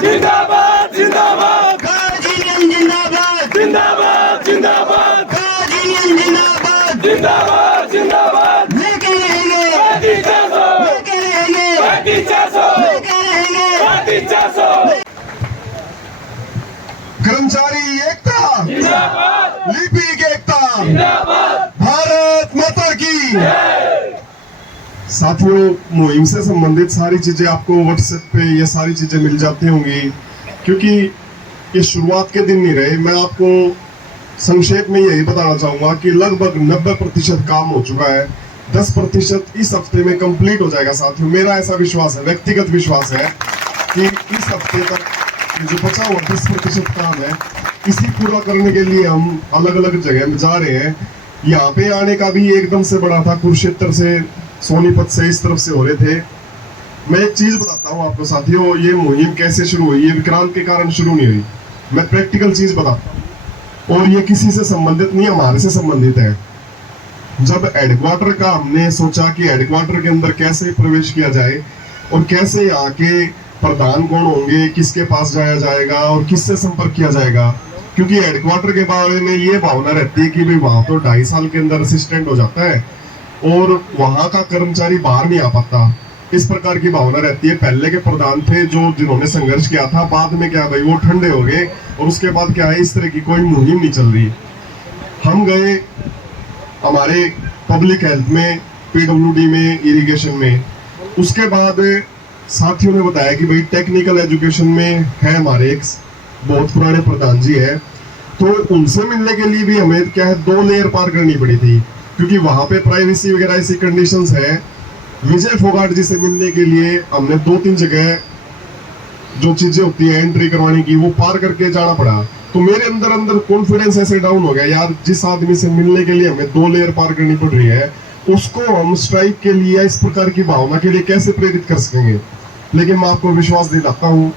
जिंदाबाद जिंदाबाद काज यूनियन जिंदाबाद जिंदाबाद जिंदाबाद काज यूनियन जिंदाबाद जिंदाबाद जिंदाबाद लेके रहेंगे पार्टी 400 लेके रहेंगे पार्टी 400 लेके रहेंगे पार्टी 400 कर्मचारी एकता, जिंदाबाद लिपिक एकता, जिंदाबाद भारत माता की। जय। साथियों, मुहिम से संबंधित सारी चीजें आपको व्हाट्सएप पे ये सारी चीजें मिल जाती होंगी, क्योंकि ये शुरुआत के दिन नहीं रहे। मैं आपको संक्षेप में यही बताना चाहूंगा कि लगभग 90% काम हो चुका है। 10% इस हफ्ते में कंप्लीट हो जाएगा। साथियों, मेरा ऐसा विश्वास है, व्यक्तिगत विश्वास है कि इस हफ्ते तक जो बचा हुआ 10% काम है, इसी पूरा करने के लिए हम अलग अलग जगह में जा रहे हैं। यहाँ पे आने का भी एकदम से बड़ा था, कुरुक्षेत्र से, सोनीपत से, इस तरफ से हो रहे थे। मैं एक चीज बताता हूँ आपको साथियों, ये मुहिम कैसे शुरू हुई। ये विक्रांत के कारण शुरू नहीं हुई, मैं प्रैक्टिकल चीज बताता हूँ, और ये किसी से संबंधित नहीं, हमारे से संबंधित है। जब हेडक्वार्टर का हमने सोचा कि हेडक्वार्टर के अंदर कैसे प्रवेश किया जाए और कैसे यहाँ के प्रधान कौन होंगे, किसके पास जाया जाएगा और किससे संपर्क किया जाएगा, क्योंकि हेडक्वार्टर के बारे में ये भावना रहती है कि भाई वहां तो 2.5 साल के अंदर असिस्टेंट हो जाता है और वहां का कर्मचारी बाहर नहीं आ पाता। इस प्रकार की भावना रहती है। पहले के प्रधान थे जो जिन्होंने संघर्ष किया था, बाद में क्या भाई वो ठंडे हो गए और उसके बाद क्या है, इस तरह की कोई मुहिम नहीं चल रही। हम गए हमारे पब्लिक हेल्थ में, पीडब्ल्यूडी में, इरिगेशन में। उसके बाद साथियों ने बताया कि भाई टेक्निकल एजुकेशन में है हमारे एक बहुत पुराने प्रधान जी है, तो उनसे मिलने के लिए भी हमें क्या है 2 लेयर पार करनी पड़ी थी, क्योंकि वहां पे प्राइवेसी वगैरह ऐसी कंडीशंस है। विजय फोगाट जी से मिलने के लिए हमने 2-3 जगह जो चीजें होती है एंट्री करवाने की, वो पार करके जाना पड़ा। तो मेरे अंदर अंदर कॉन्फिडेंस ऐसे डाउन हो गया, यार जिस आदमी से मिलने के लिए हमें 2 लेयर पार करनी पड़ रही है, उसको हम स्ट्राइक के लिए, इस प्रकार की भावना के लिए कैसे प्रेरित कर सकेंगे। लेकिन मैं आपको विश्वास दिलाता हूँ,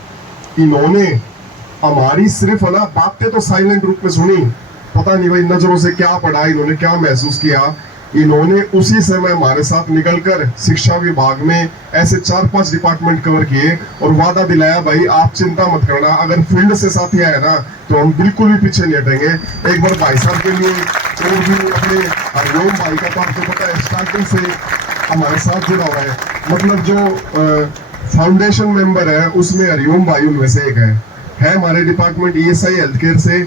इन्होंने हमारी सिर्फ है ना बातें तो साइलेंट रूप में सुनी, पता नहीं भाई नजरों से क्या पढ़ा, इन्होंने क्या महसूस किया। इन्होंने उसी समय हमारे साथ निकलकर शिक्षा विभाग में ऐसे 4-5 डिपार्टमेंट कवर किए और वादा दिलाया, भाई आप चिंता मत करना, अगर फील्ड से साथी आए ना तो हम बिल्कुल भी पीछे नहीं हटेंगे। एक बार भाई साहब के लिए और भी अपने हरिओम भाई का तो आपको पता है स्टार्टिंग से हमारे साथ जुड़ा हुआ है, मतलब जो फाउंडेशन मेंबर है उसमें हरिओम भाई उनमें से एक है हमारे डिपार्टमेंट ईएसआई हेल्थ केयर से,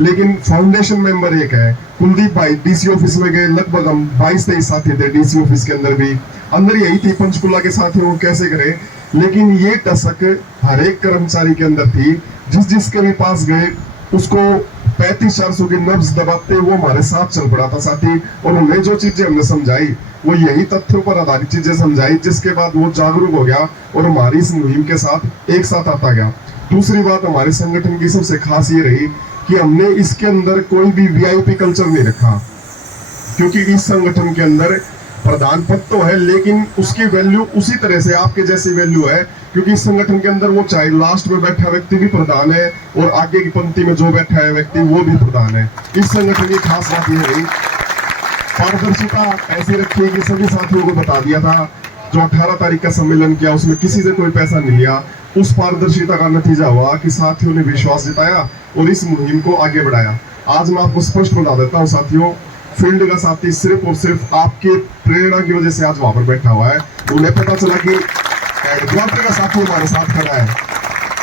लेकिन फाउंडेशन मेंबर एक है कुलदीप भाई। डीसी ऑफिस में गए, लगभग हम 22-23 साथी थे डीसी ऑफिस के अंदर भी, अंदर यही थी पंचकुला के साथी वो कैसे करें। लेकिन ये टसक हर एक कर्मचारी के अंदर थी, जिसके भी पास गए उसको 35-400 की नब्ज दबाते वो हमारे साथ चल पड़ा था साथी। और उन्हें जो चीजें हमने समझाई वो यही तथ्यों पर आधारित चीजें समझाई, जिसके बाद वो जागरूक हो गया और हमारी इस मुहिम के साथ एक साथ आता गया। दूसरी बात हमारे संगठन की सबसे खास ये रही कि हमने इसके अंदर कोई भी वीआईपी कल्चर नहीं रखा, क्योंकि इस संगठन के अंदर प्रधान पद तो है लेकिन उसकी वैल्यू उसी तरह से आपके जैसी वैल्यू है, क्योंकि इस संगठन के अंदर वो चाहे लास्ट में बैठा व्यक्ति भी प्रधान है और आगे की पंक्ति में जो बैठा है व्यक्ति वो भी प्रधान है। इस संगठन की खास बात यह रही, पारदर्शिता ऐसी रखी कि सभी साथियों को बता दिया था। जो 18 तारीख का सम्मेलन किया उसमें किसी से कोई पैसा नहीं लिया। उस पारदर्शिता का नतीजा हुआ कि साथियों ने विश्वास जताया और इस मुहिम को आगे बढ़ाया। आज मैं आपको स्पष्ट बता देता हूँ साथियों, फील्ड का साथी सिर्फ और सिर्फ आपके प्रेरणा की वजह से आज वहां पर बैठा हुआ है। उन्हें पता चला कि हेडक्वार्टर का साथी हमारे साथ खड़ा है,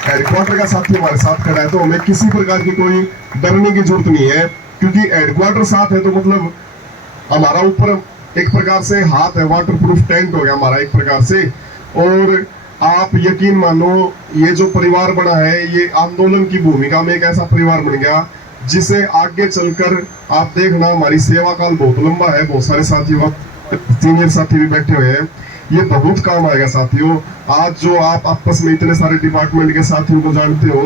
हेडक्वार्टर का साथी हमारे साथ खड़ा है, तो हमें किसी प्रकार की कोई डरने की जरूरत नहीं है, क्योंकि हेडक्वार्टर साथ है तो मतलब हमारा ऊपर एक प्रकार से हाथ है, वाटर प्रूफ टेंट हो गया हमारा एक प्रकार से। और आप यकीन मानो ये जो परिवार बना है, ये आंदोलन की भूमिका में एक ऐसा परिवार बन गया जिसे आगे चलकर आप देखना, हमारी सेवा काल बहुत लंबा है, बहुत सारे साथी वक्त सीनियर साथी भी बैठे हुए हैं, ये बहुत काम आएगा साथियों। आज जो आप आपस में इतने सारे डिपार्टमेंट के साथियों को जानते हो,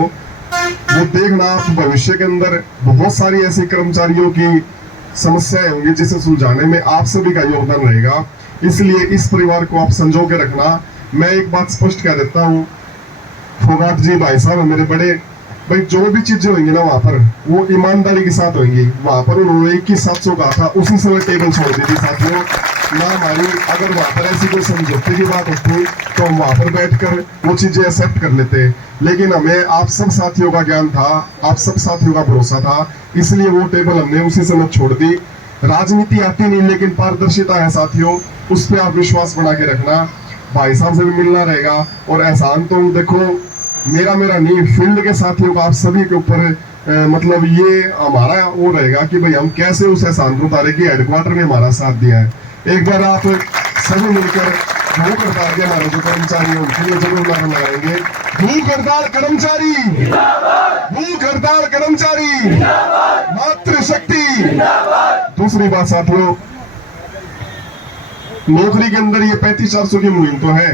वो देखना आप भविष्य के अंदर बहुत सारी ऐसी कर्मचारियों की समस्याएं होंगी जिसे सुलझाने में आप सभी का योगदान रहेगा। इसलिए इस परिवार को आप संजो के रखना। मैं एक बात स्पष्ट कह देता हूँ, फोगाट जी भाई साहब मेरे बड़े भाई, जो भी चीजें होंगी ना वहां पर वो ईमानदारी के साथ होंगी। वहां पर उन्होंने 21,700 कहा था, उसी समय टेबल छोड़ दी थी साथियों। ना हमारी, अगर वहां पर ऐसी कोई समझौते की बात होती तो हम वहां पर बैठकर वो चीजें एक्सेप्ट कर लेते, लेकिन हमें आप सब साथियों का ज्ञान था, आप सब साथियों का भरोसा था, इसलिए वो टेबल हमने उसी समय छोड़ दी। राजनीति आती नहीं, लेकिन पारदर्शिता है साथियों, उस पर आप विश्वास बना के रखना। भाई साहब से भी मिलना रहेगा, और एहसान तो देखो मेरा नहीं, फील्ड के साथियों का आप सभी के ऊपर मतलब ये हमारा वो रहेगा कि भाई हम कैसे उस एहसान को उतारे कि हेडक्वार्टर ने हमारा साथ दिया है। एक बार आप सभी मिलकर भूख हड़ताल के हमारे जो कर्मचारी हैं उनके लिए जरूर नारा लगाएंगे, भूख हड़ताल कर्मचारी, भूख हड़ताल कर्मचारी, मातृशक्ति। दूसरी बात साथियों, नौकरी के अंदर ये 35-400 की मुहिम तो है,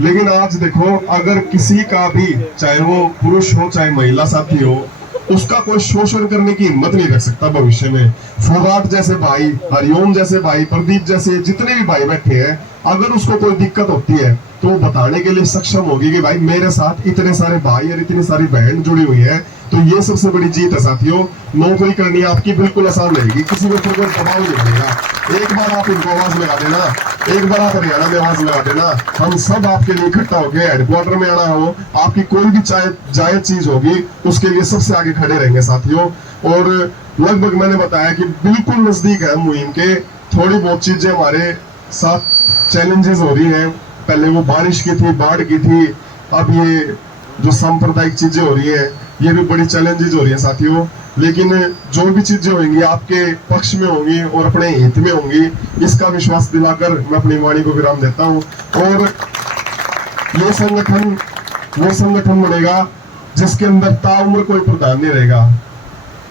लेकिन आज देखो अगर किसी का भी, चाहे वो पुरुष हो चाहे महिला साथी हो, उसका कोई शोषण करने की हिम्मत नहीं रख सकता भविष्य में। फोगाट जैसे भाई, हरिओम जैसे भाई, प्रदीप जैसे जितने भी भाई बैठे हैं, अगर उसको कोई दिक्कत होती है तो वो बताने के लिए सक्षम होगी कि भाई मेरे साथ इतने सारे भाई और इतनी सारी बहन जुड़ी हुई है। तो ये सबसे बड़ी जीत है साथियों। नौकरी करनी आपकी बिल्कुल आसान रहेगी, किसी के ऊपर कोई दबाव नहीं पड़ेगा। एक बार आप इनको आवाज लगा देना, एक बार आप हरियाणा में आवाज लगा देना, हम सब आपके लिए इकट्ठा होकर हेडक्वार्टर में आना हो, आपकी कोई भी जायज चीज होगी उसके लिए सबसे आगे खड़े रहेंगे साथियों। और लगभग मैंने बताया कि बिल्कुल नजदीक है मुहिम के। थोड़ी बहुत चीजें हमारे साथ चैलेंजेस हो रही हैं, पहले वो बारिश की थी, बाढ़ की थी, अब ये जो सांप्रदायिक चीजें हो रही है ये भी बड़ी चैलेंजेस हो रही है साथियों। लेकिन जो भी चीजें होंगी आपके पक्ष में होंगी और अपने हित में होंगी, इसका विश्वास दिलाकर मैं अपनी वाणी को विराम देता हूँ। और ये संगठन वो संगठन बनेगा जिसके अंदर ताउम्र कोई प्रधान नहीं रहेगा।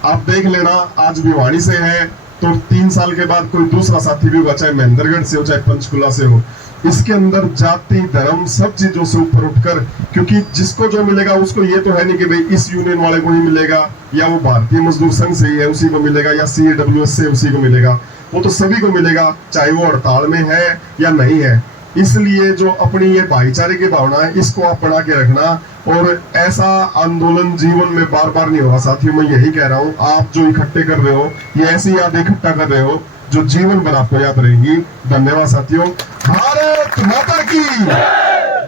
आप देख लेना, आज भिवाड़ी से है तो 3 साल के बाद कोई दूसरा साथी भी होगा, चाहे महेंद्रगढ़ से हो चाहे पंचकुला से हो। इसके अंदर जाति धर्म सब चीजों से ऊपर उठकर, क्योंकि जिसको जो मिलेगा उसको ये तो है नहीं कि भाई इस यूनियन वाले को ही मिलेगा, या वो भारतीय मजदूर संघ से ही है उसी को मिलेगा, या CAWS से उसी को मिलेगा। वो तो सभी को मिलेगा, चाहे वो हड़ताल में है या नहीं है। इसलिए जो अपनी ये भाईचारे की भावना है इसको आप बना के रखना। और ऐसा आंदोलन जीवन में बार बार नहीं होगा साथियों, मैं यही कह रहा हूँ। आप जो इकट्ठे कर रहे हो, ये ऐसी यादें इकट्ठा कर रहे हो जो जीवन भर आपको याद रहेंगी। धन्यवाद साथियों। भारत माता की,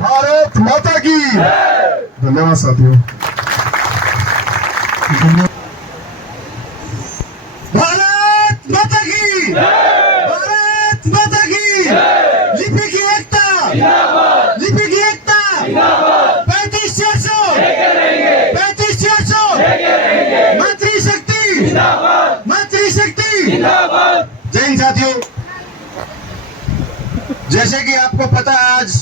भारत माता की। धन्यवाद साथियों। भारत माता की, भारत माता की। लिपि की एकता, लिपि की एकता। 35-400, 35-400। मातृशक्ति, मातृशक्ति। जय हिंद साथियों। जैसे कि आपको पता है आज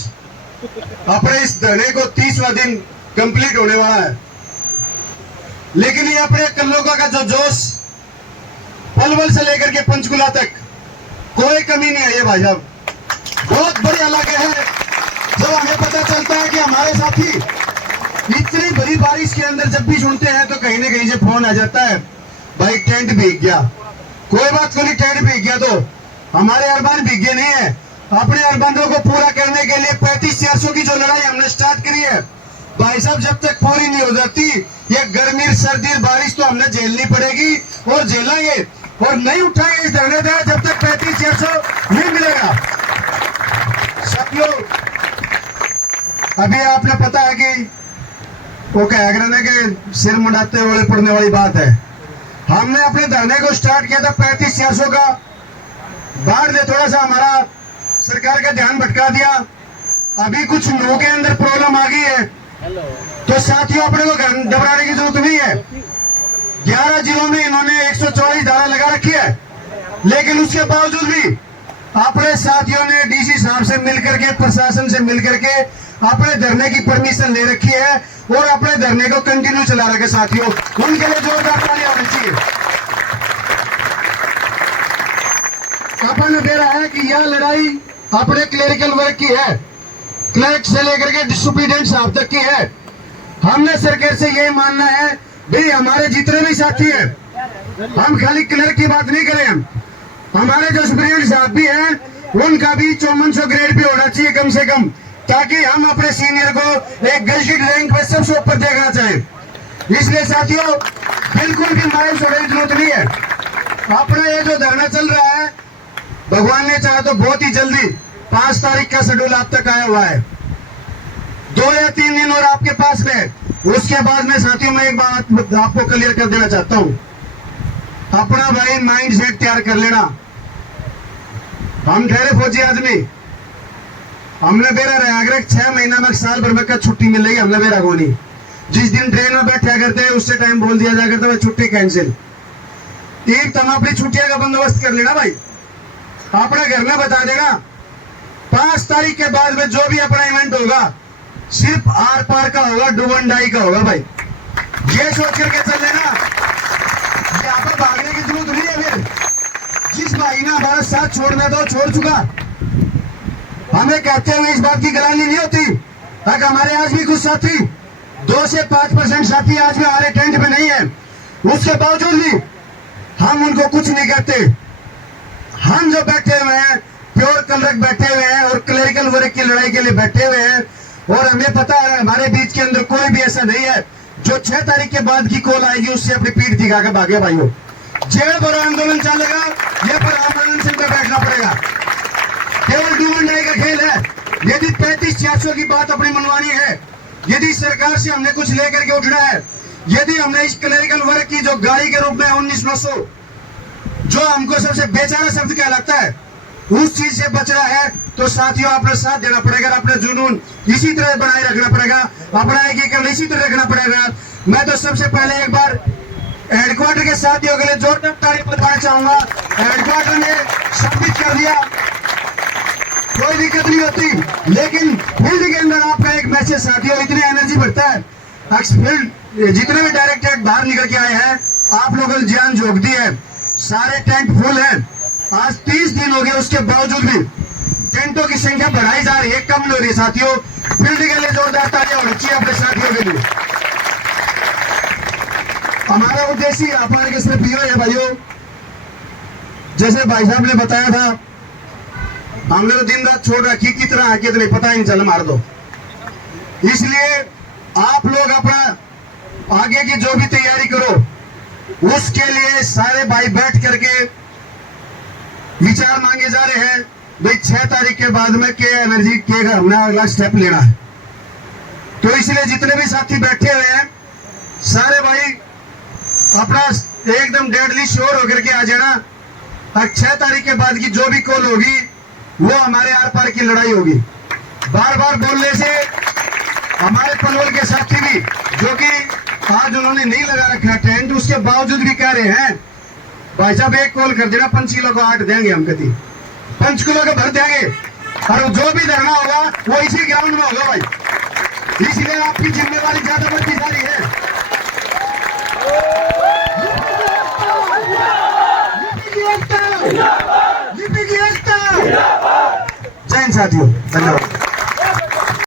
अपने इस धरने को 30वां दिन कंप्लीट होने वाला है, लेकिन ये अपने कल्लोका का जो जोश पलवल से लेकर के पंचकुला तक कोई कमी नहीं है। ये भाई साहब बहुत बड़े इलाके हैं। जब हमें पता चलता है कि हमारे साथी इतनी बड़ी बारिश के अंदर जब भी सुनते हैं तो कहीं ना कहीं से फोन आ जाता है, भाई टेंट भीग गया। कोई बात को नहीं, टेंट भीग गया तो हमारे अरमान भीगे नहीं है। अपने अरमानों को पूरा करने के लिए 35-400 की जो लड़ाई हमने स्टार्ट करी है भाई साहब, जब तक पूरी नहीं हो जाती ये गर्मी सर्दी बारिश तो हमने झेलनी पड़ेगी और झेलेंगे और नहीं उठाएंगे इस धरने से जब तक 35-400 नहीं मिलेगा। साथियों अभी आपने पता है कि वो कह रहे के सिर मुंडाते हुए पड़ने वाली बात है। हमने अपने धरने को स्टार्ट किया था 35-400 का, बाढ़ ने थोड़ा सा हमारा सरकार का ध्यान भटका दिया। अभी कुछ लोगों के अंदर प्रॉब्लम आ गई है, तो साथियों अपने को घबराने की जरूरत नहीं है। 11 जिलों में इन्होंने 124 धारा लगा रखी है, लेकिन उसके बावजूद भी अपने साथियों ने DC साहब से मिलकर के, प्रशासन से मिलकर के अपने धरने की परमिशन ले रखी है और अपने धरने को कंटिन्यू चला रखे। साथियों उनके लिए जोरदार तालियां होनी चाहिए। अपन दे रहा है कि यह लड़ाई अपने क्लेरिकल वर्ग की है, क्लर्क से लेकर के सुप्रीडेंट साहब तक की है। हमने सरकार से यही मानना है भाई हमारे जितने भी साथी हैं, हम खाली क्लर्क की बात नहीं करें, हमारे जो सुप्रीडेंट साहब भी हैं उनका भी 5400 ग्रेड पे होना चाहिए कम से कम, ताकि हम अपने सीनियर को एक गजटेड रैंक पे सबसे ऊपर देखना चाहें। इसलिए साथियों बिल्कुल भी मायूस होने की जरूरत नहीं है। अपना ये जो धरना चल रहा है भगवान ने चाहा तो बहुत ही जल्दी 5 तारीख का शेड्यूल आप तक आया हुआ है। 2 या 3 दिन और आपके पास में। उसके बाद में साथियों मैं एक बात आपको क्लियर कर देना चाहता हूं, अपना भाई माइंड सेट तैयार कर लेना। हम ठहरे फौजी आदमी, हमने बेरा रहा अगर 6 महीना में साल भर में का छुट्टी मिल रही हमने बेरा को नहीं। जिस दिन ट्रेन में बैठा करते हैं उससे टाइम बोल दिया जाया करता है छुट्टी कैंसिल। एक तुम अपनी छुट्टियां का बंदोबस्त कर लेना भाई, अपना घर में बता देना। 5 तारीख के बाद में जो भी अपना इवेंट होगा सिर्फ आर पार का होगा, डुबन डाई का होगा भाई। ये सोच करके चल लेना, यहाँ पर भागने की जरूरत नहीं है। फिर जिस भाई ने हमारा साथ छोड़ना तो छोड़ चुका, हमें कहते हुए इस बात की गलानी नहीं होती। तक हमारे आज भी कुछ साथी 2 से 5% साथी आज भी हमारे टेंट में नहीं है, उसके बावजूद भी हम उनको कुछ नहीं कहते। हम जो बैठे हुए हैं प्योर कलरक बैठे हुए हैं और क्लरिकल वर्क की लड़ाई के लिए बैठे हुए हैं, और हमें पता है हमारे बीच के अंदर कोई भी ऐसा नहीं है जो 6 तारीख के बाद की कॉल आएगी उससे अपनी पीठ दिखा के भागे। भाइयों जेल भरो आंदोलन चलेगा, ये पर आंदोलन से बैठना पड़ेगा। केवल डूबन डाई का खेल है। यदि 35-66 की बात अपनी मनवानी है, यदि सरकार से हमने कुछ लेकर के उठना है, यदि हमने इस क्लरिकल वर्क की जो गाड़ी के रूप में 1900 जो हमको सबसे बेचारा शब्द क्या लगता है उस चीज से बचना है, तो साथियों अपना साथ देना पड़ेगा, अपना जुनून इसी तरह बनाए रखना पड़ेगा, अपना एकीकरण इसी तरह रखना पड़ेगा। मैं तो सबसे पहले एक बार हेडक्वार्टर के साथियों के लिए जोरदार ताली बजाना चाहूंगा। हेडक्वार्टर ने सबमिट कर दिया, कोई दिक्कत नहीं होती, लेकिन फील्ड के अंदर आपका एक मैसेज साथियों इतनी एनर्जी बढ़ता है। फील्ड जितने भी डायरेक्टर बाहर निकल के आए हैं आप लोगों ने जान झोंक दी है, सारे टेंट फुल हैं। आज 30 दिन हो गए, उसके बावजूद भी टेंटों की संख्या बढ़ाई जा रही है, कम नहीं हो रही है। साथियों फील्ड के लिए जोरदार तालियां होनी चाहिए अपने साथियों के लिए। हमारा उद्देश्य अपार के सिर्फ ये है भाइयों, जैसे भाई साहब ने बताया था हमने तो दिन रात छोड़ रखी, कितना है कितने पता ही नहीं चल मार दो। इसलिए आप लोग अपना आगे की जो भी तैयारी करो, उसके लिए सारे भाई बैठ करके विचार मांगे जा रहे हैं। भाई 6 तारीख के बाद में के एनर्जी के हमने अगला स्टेप लेना है, तो इसलिए जितने भी साथी बैठे हुए हैं सारे भाई अपना एकदम डेडली श्योर होकर के आ जाना। 6 तारीख के बाद की जो भी कॉल होगी वो हमारे आर पार की लड़ाई होगी। बार बार बोलने से हमारे पनवल के साथी भी जो कि आज उन्होंने नहीं लगा रखा टेंट, उसके बावजूद भी कह रहे हैं भाई साहब एक कॉल कर देना, 5 किलो को 8 देंगे, हम कति 5 किलो को भर देंगे, और जो भी धरना होगा वो इसी ग्राउंड में होगा भाई। इसलिए आपकी जिम्मेवारी ज्यादा बढ़ती जा रही है। जय हिंद साथियों, धन्यवाद।